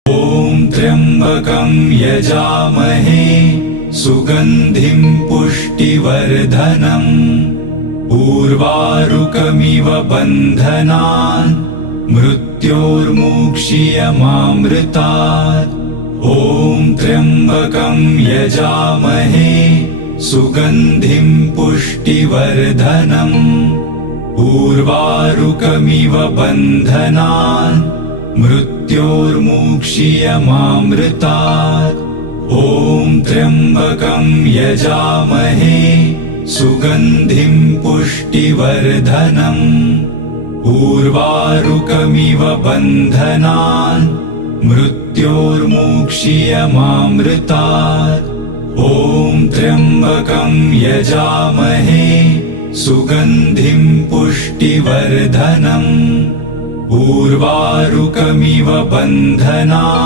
ॐ त्र्यम्बकं यजामहे सुगन्धिं पुष्टिवर्धनम् उर्वारुकमिव बन्धनान् मृत्योर्मुक्षीयमामृतात्। ॐ त्र्यम्बकं यजामहे सुगन्धिं पुष्टिवर्धनम् उर्वारुकमिव बन्धनान् मृत्योर्मुक्षीयमामृतात्। ॐ त्र्यम्बकं यजामहे सुगन्धिं पुष्टिवर्धनम् उर्वारुकमिव बन्धनान् मृत्योर्मुक्षीयमामृतात्। ॐ त्र्यम्बकं यजामहे सुगन्धिं पुष्टिवर्धनम् उर्वारुकमिव बन्धनान्